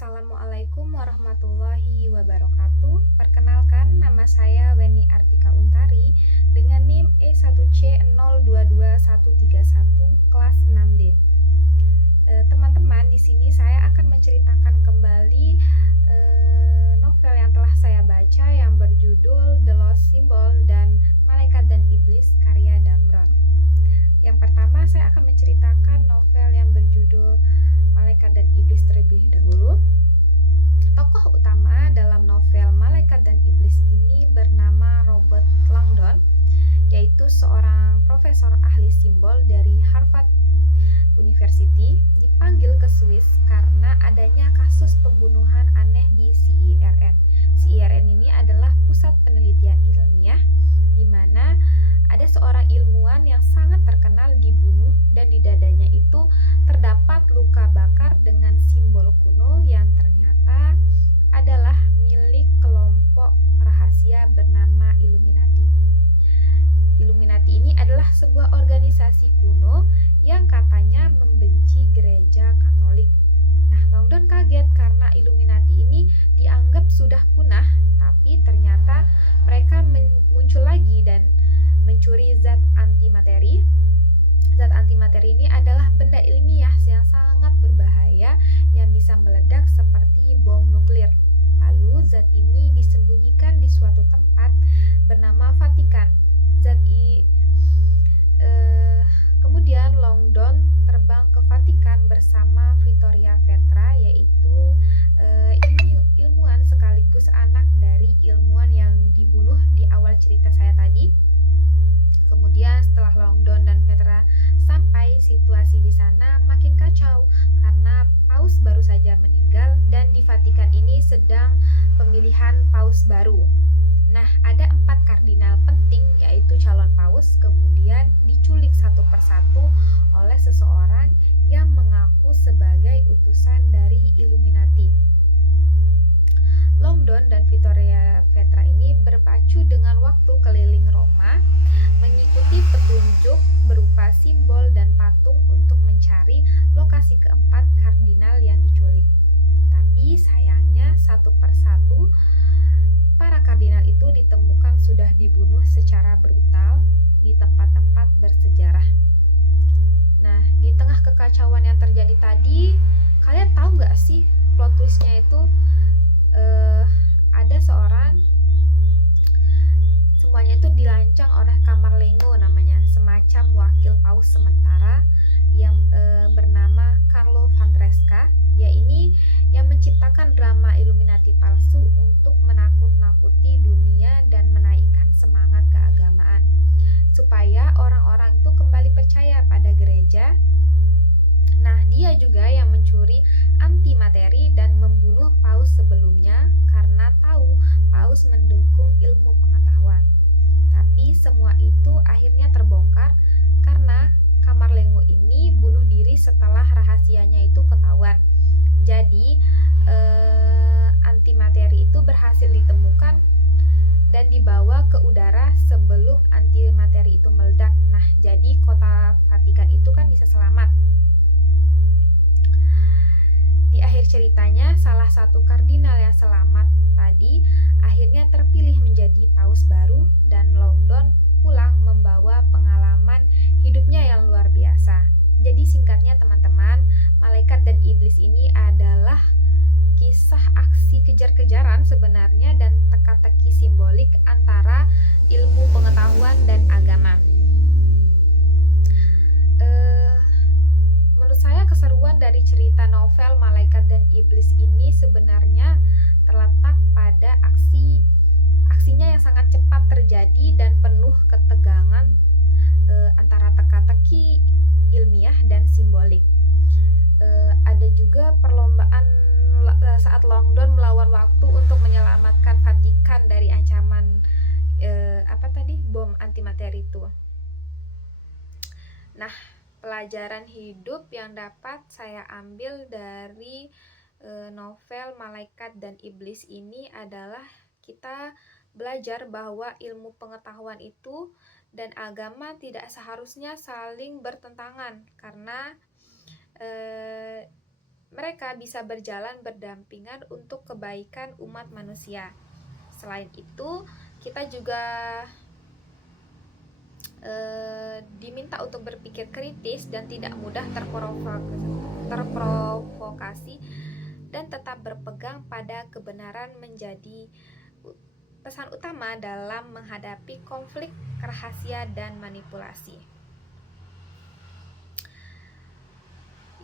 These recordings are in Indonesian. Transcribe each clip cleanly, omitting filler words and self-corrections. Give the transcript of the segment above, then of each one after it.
Assalamualaikum warahmatullahi wabarakatuh. Perkenalkan, nama saya Weni Artika Untari dengan NIM E1C022131 kelas 6D. Teman-teman, di sini saya akan menceritakan kembali novel yang telah saya baca yang berjudul The Lost Symbol dan Malaikat dan Iblis karya Dan Brown. Yang pertama, saya akan menceritakan novel yang berjudul Malaikat dan Iblis terlebih dahulu. Tokoh utama dalam novel Malaikat dan Iblis ini bernama Robert Langdon, yaitu seorang profesor ahli simbol dari Harvard University, dipanggil ke Swiss karena adanya kasus pembunuhan aneh di CERN. CERN ini adalah pusat penelitian ilmiah di mana ada seorang ilmuwan yang sangat terkenal dibunuh dan di dadanya itu terdapat luka bakar dengan simbol kuno yang ternyata adalah milik kelompok rahasia bernama Illuminati. Illuminati ini adalah sebuah organisasi kuno yang katanya membenci gereja Katolik. Nah, Langdon kaget karena Illuminati ini dianggap sudah punah, tapi ternyata mereka muncul lagi dan mencuri zat antimateri. Zat antimateri ini adalah benda ilmiah yang sangat berbahaya yang bisa meledak seperti bom nuklir. Lalu zat ini disembunyikan di suatu tempat bernama Vatikan. Kemudian Langdon terbang ke Vatikan bersama Vittoria Petra, yaitu ilmuwan sekaligus anak dari ilmuwan yang dibunuh di awal cerita saya tadi. Kemudian setelah Langdon dan Petra sampai, situasi di sana makin kacau karena paus baru saja meninggal dan di Vatikan ini sedang pemilihan paus baru. Nah, ada 4 kardinal penting yaitu calon paus kemudian diculik satu persatu oleh seseorang yang mengaku sebagai utusan dari Illuminati. Langdon dan Vittoria Petra ini berpacu dengan waktu keliling Roma, mengikuti petunjuk berupa simbol dan patung untuk mencari lokasi keempat kardinal yang diculik. Tapi sayangnya satu persatu para kardinal itu ditemukan sudah dibunuh secara brutal di tempat-tempat bersejarah. Nah, di tengah kekacauan yang terjadi tadi, kalian tahu nggak sih plot twistnya itu? Ada semuanya itu dirancang oleh Camerlengo namanya, semacam wakil paus sementara yang bernama Carlo Van Tresca. Dia ini yang menciptakan drama Illuminati palsu untuk menakut-nakuti dunia dan menaikkan semangat keagamaan supaya orang-orang itu kembali percaya pada gereja. Nah, dia juga yang mencuri antimateri dan membunuh paus sebelumnya karena tahu paus mendukung ilmu pengetahuan. Tapi semua itu akhirnya terbongkar karena Camerlengo ini bunuh diri setelah rahasianya itu ketahuan. Jadi, antimateri itu berhasil ditemukan dan dibawa ke udara sebelum antimateri itu meledak. Nah, jadi kota Vatikan itu kan bisa selamat. Di akhir ceritanya, salah satu kardinal yang selamat tadi akhirnya terpilih menjadi paus baru dan Langdon pulang membawa pengalaman hidupnya yang luar biasa. Jadi singkatnya teman-teman, Malaikat dan Iblis ini adalah kisah aksi kejar-kejaran sebenarnya dan teka-teki simbolik antara ilmu pengetahuan dan agama. Menurut saya keseruan dari cerita novel Malaikat dan Iblis ini sebenarnya terletak pada aksinya yang sangat cepat terjadi dan penuh ketegangan antara teka-teki ilmiah dan simbolik. Ada juga perlombaan saat Langdon melawan waktu untuk menyelamatkan Vatikan dari ancaman bom antimateri itu. Nah, pelajaran hidup yang dapat saya ambil dari novel Malaikat dan Iblis ini adalah kita belajar bahwa ilmu pengetahuan itu dan agama tidak seharusnya saling bertentangan karena mereka bisa berjalan berdampingan untuk kebaikan umat manusia. Selain itu, kita juga diminta untuk berpikir kritis dan tidak mudah terprovokasi dan tetap berpegang pada kebenaran menjadi pesan utama dalam menghadapi konflik, rahasia, dan manipulasi.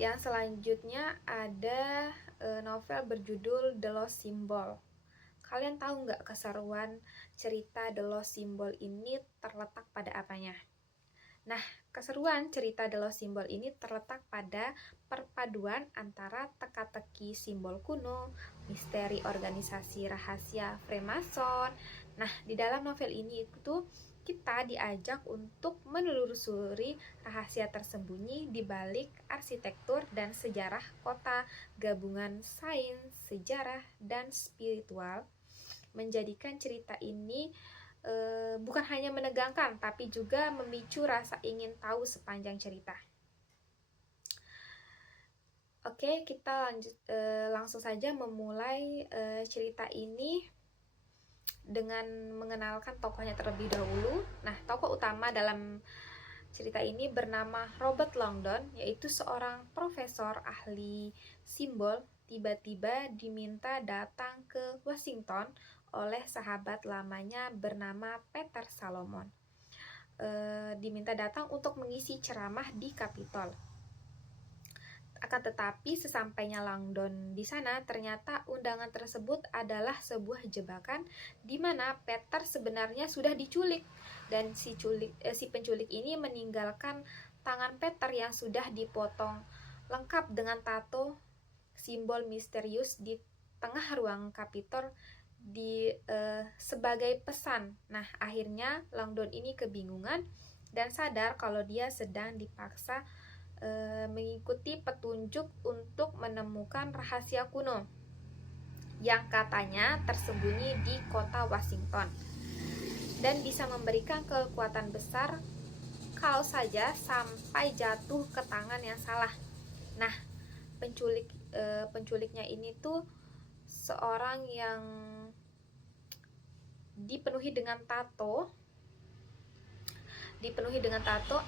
Yang selanjutnya ada novel berjudul The Lost Symbol. Kalian tahu nggak keseruan cerita The Lost Symbol ini terletak pada apanya? Nah, keseruan cerita The Lost Symbol ini terletak pada perpaduan antara teka-teki simbol kuno, misteri organisasi rahasia Freemason. Nah, di dalam novel ini itu kita diajak untuk menelusuri rahasia tersembunyi di balik arsitektur dan sejarah kota gabungan sains, sejarah, dan spiritual, menjadikan cerita ini bukan hanya menegangkan, tapi juga memicu rasa ingin tahu sepanjang cerita. Oke, kita langsung saja memulai cerita ini dengan mengenalkan tokohnya terlebih dahulu. Nah, tokoh utama dalam cerita ini bernama Robert Langdon, yaitu seorang profesor ahli simbol tiba-tiba diminta datang ke Washington oleh sahabat lamanya bernama Peter Salomon. Diminta datang untuk mengisi ceramah di Capitol. Akan tetapi sesampainya Langdon di sana, ternyata undangan tersebut adalah sebuah jebakan di mana Peter sebenarnya sudah diculik, dan si penculik ini meninggalkan tangan Peter yang sudah dipotong lengkap dengan tato simbol misterius di tengah ruang Capitol sebagai pesan. Nah, akhirnya Langdon ini kebingungan dan sadar kalau dia sedang dipaksa mengikuti petunjuk untuk menemukan rahasia kuno yang katanya tersembunyi di kota Washington dan bisa memberikan kekuatan besar kalau saja sampai jatuh ke tangan yang salah. Nah, penculiknya ini tuh seorang yang dipenuhi dengan tato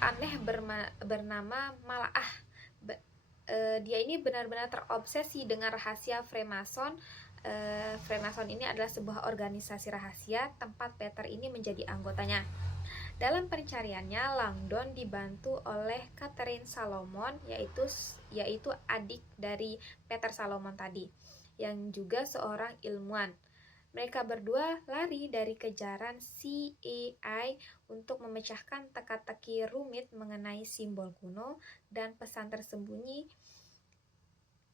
aneh bernama Malaah. Dia ini benar-benar terobsesi dengan rahasia Freemason. Freemason ini adalah sebuah organisasi rahasia tempat Peter ini menjadi anggotanya. Dalam pencariannya, Langdon dibantu oleh Catherine Salomon, yaitu adik dari Peter Salomon tadi, yang juga seorang ilmuwan. Mereka berdua lari dari kejaran CIA untuk memecahkan teka-teki rumit mengenai simbol kuno dan pesan tersembunyi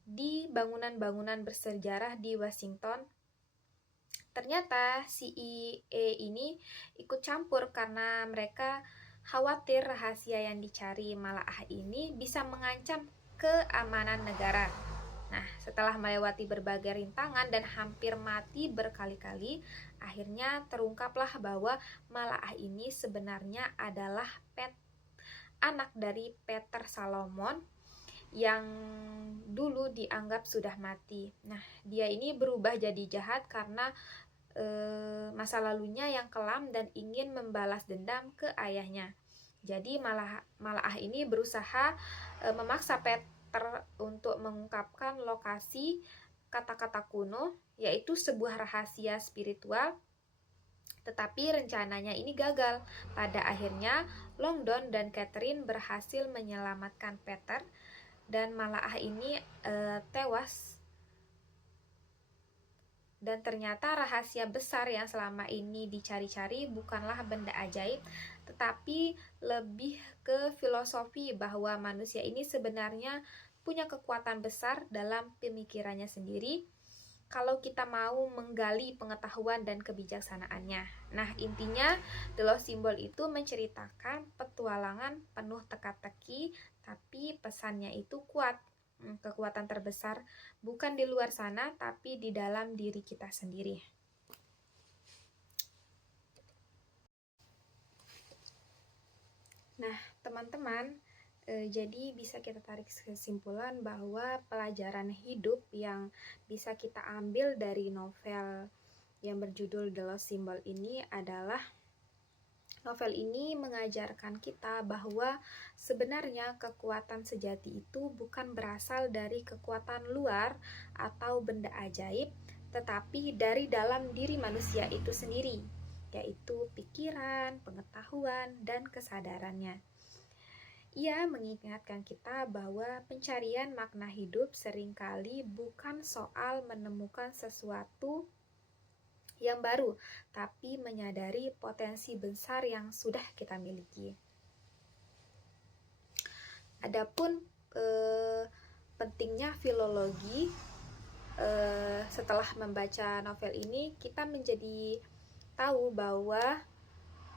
di bangunan-bangunan bersejarah di Washington. Ternyata CIA ini ikut campur karena mereka khawatir rahasia yang dicari Malaah ini bisa mengancam keamanan negara. Nah, setelah melewati berbagai rintangan dan hampir mati berkali-kali, akhirnya terungkaplah bahwa Malaah ini sebenarnya adalah anak dari Peter Salomon yang dulu dianggap sudah mati. Nah, dia ini berubah jadi jahat karena masa lalunya yang kelam dan ingin membalas dendam ke ayahnya. Jadi Malaah ini berusaha memaksa Peter untuk mengungkapkan lokasi kata-kata kuno, yaitu sebuah rahasia spiritual. Tetapi rencananya ini gagal. Pada akhirnya Langdon dan Catherine berhasil menyelamatkan Peter dan Malaah ini tewas. Dan ternyata rahasia besar yang selama ini dicari-cari bukanlah benda ajaib, tetapi lebih ke filosofi bahwa manusia ini sebenarnya punya kekuatan besar dalam pemikirannya sendiri kalau kita mau menggali pengetahuan dan kebijaksanaannya. Nah, intinya The Lost Symbol itu menceritakan petualangan penuh teka-teki, tapi pesannya itu kuat. Kekuatan terbesar bukan di luar sana, tapi di dalam diri kita sendiri. Nah, teman-teman, Jadi bisa kita tarik kesimpulan bahwa pelajaran hidup yang bisa kita ambil dari novel yang berjudul The Lost Symbol ini adalah novel ini mengajarkan kita bahwa sebenarnya kekuatan sejati itu bukan berasal dari kekuatan luar atau benda ajaib, tetapi dari dalam diri manusia itu sendiri, yaitu pikiran, pengetahuan, dan kesadarannya. Ia mengingatkan kita bahwa pencarian makna hidup seringkali bukan soal menemukan sesuatu yang baru, tapi menyadari potensi besar yang sudah kita miliki. Adapun pentingnya filologi, setelah membaca novel ini kita menjadi tahu bahwa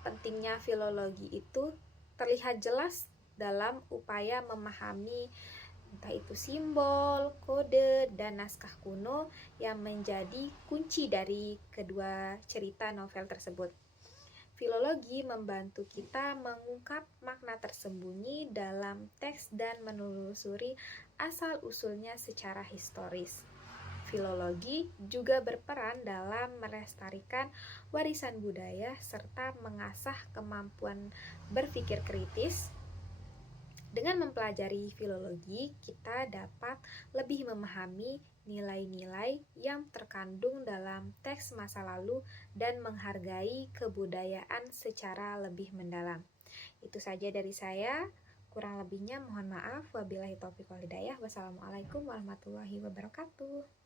pentingnya filologi itu terlihat jelas dalam upaya memahami entah itu simbol, kode, dan naskah kuno yang menjadi kunci dari kedua cerita novel tersebut. Filologi membantu kita mengungkap makna tersembunyi dalam teks dan menelusuri asal-usulnya secara historis. Filologi juga berperan dalam melestarikan warisan budaya serta mengasah kemampuan berpikir kritis. Dengan mempelajari filologi, kita dapat lebih memahami nilai-nilai yang terkandung dalam teks masa lalu dan menghargai kebudayaan secara lebih mendalam. Itu saja dari saya. Kurang lebihnya mohon maaf. Wabillahi taufiq wal hidayah. Wassalamualaikum warahmatullahi wabarakatuh.